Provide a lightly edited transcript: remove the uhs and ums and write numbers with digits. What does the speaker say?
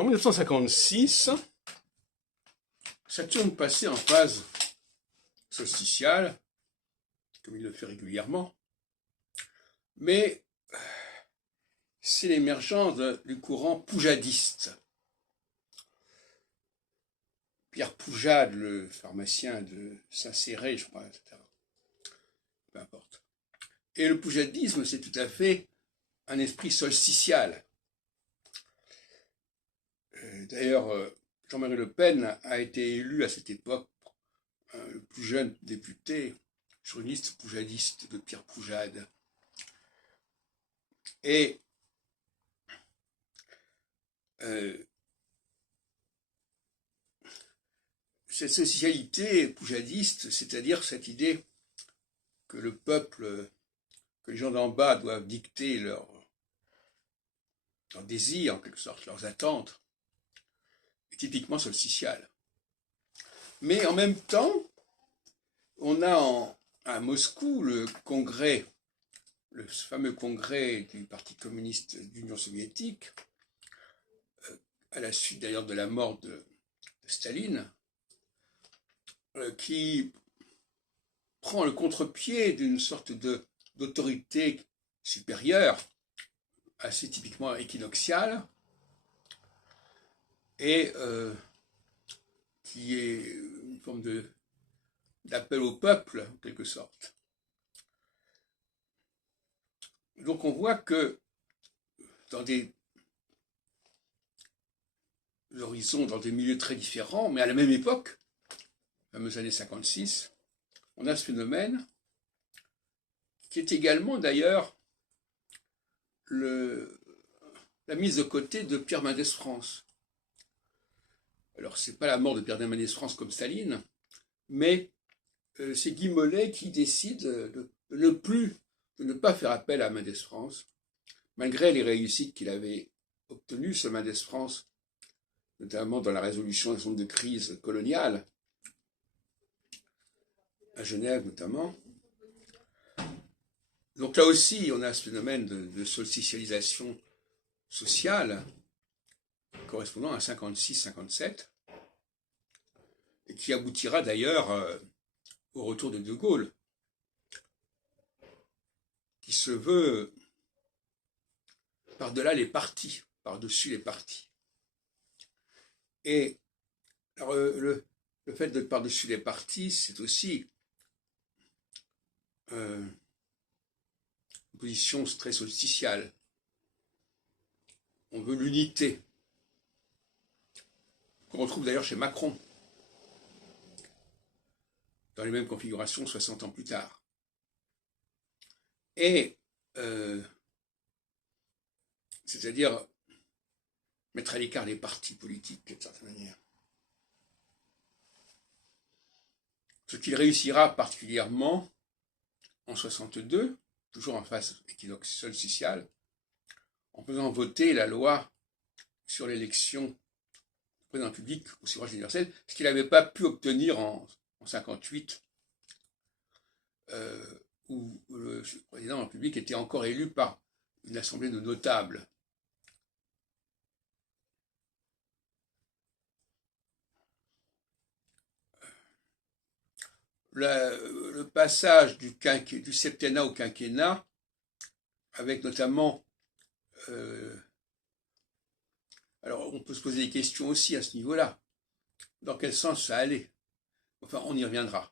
En 1956, Saturne passait en phase solsticiale, comme il le fait régulièrement, mais c'est l'émergence du courant poujadiste. Pierre Poujade, le pharmacien de Saint-Céré, je crois, etc. Peu importe. Et le poujadisme, c'est tout à fait un esprit solsticial. D'ailleurs, Jean-Marie Le Pen a été élu à cette époque le plus jeune député sur une liste poujadiste de Pierre Poujade. Et cette socialité poujadiste, c'est-à-dire cette idée que le peuple, que les gens d'en bas doivent dicter leurs désirs, en quelque sorte, leurs attentes, est typiquement solsticiale. Mais en même temps, on a à Moscou le congrès, le fameux congrès du Parti communiste d'Union soviétique, à la suite d'ailleurs de la mort de Staline, qui prend le contre-pied d'une sorte d'autorité supérieure, assez typiquement équinoxiale, et qui est une forme d'appel au peuple, en quelque sorte. Donc on voit que dans des horizons, dans des milieux très différents, mais à la même époque, les fameuses années 56, on a ce phénomène qui est également d'ailleurs la mise de côté de Pierre Mendès France. Alors c'est pas la mort de Pierre Mendès France comme Staline, mais c'est Guy Mollet qui décide de ne pas faire appel à Mendès France, malgré les réussites qu'il avait obtenues, ce Mendès France, notamment dans la résolution d'un certain nombre de crises coloniales, à Genève notamment. Donc là aussi, on a ce phénomène de solsticialisation sociale correspondant à 56-57, et qui aboutira d'ailleurs au retour de Gaulle, qui se veut par-delà les partis, par-dessus les partis. Et alors, le fait de par-dessus les partis, c'est aussi une position très solsticiale. On veut l'unité, qu'on retrouve d'ailleurs chez Macron, dans les mêmes configurations 60 ans plus tard. Et c'est-à-dire mettre à l'écart les partis politiques, d'une certaine manière. Ce qu'il réussira particulièrement en 62, toujours en phase équinoxe solsticiale, en faisant voter la loi sur l'élection du président de la République au suffrage universel, ce qu'il n'avait pas pu obtenir en 58, où le président de la République était encore élu par une assemblée de notables. Le passage du septennat au quinquennat, avec notamment... alors on peut se poser des questions aussi à ce niveau-là. Dans quel sens ça allait? Enfin, on y reviendra.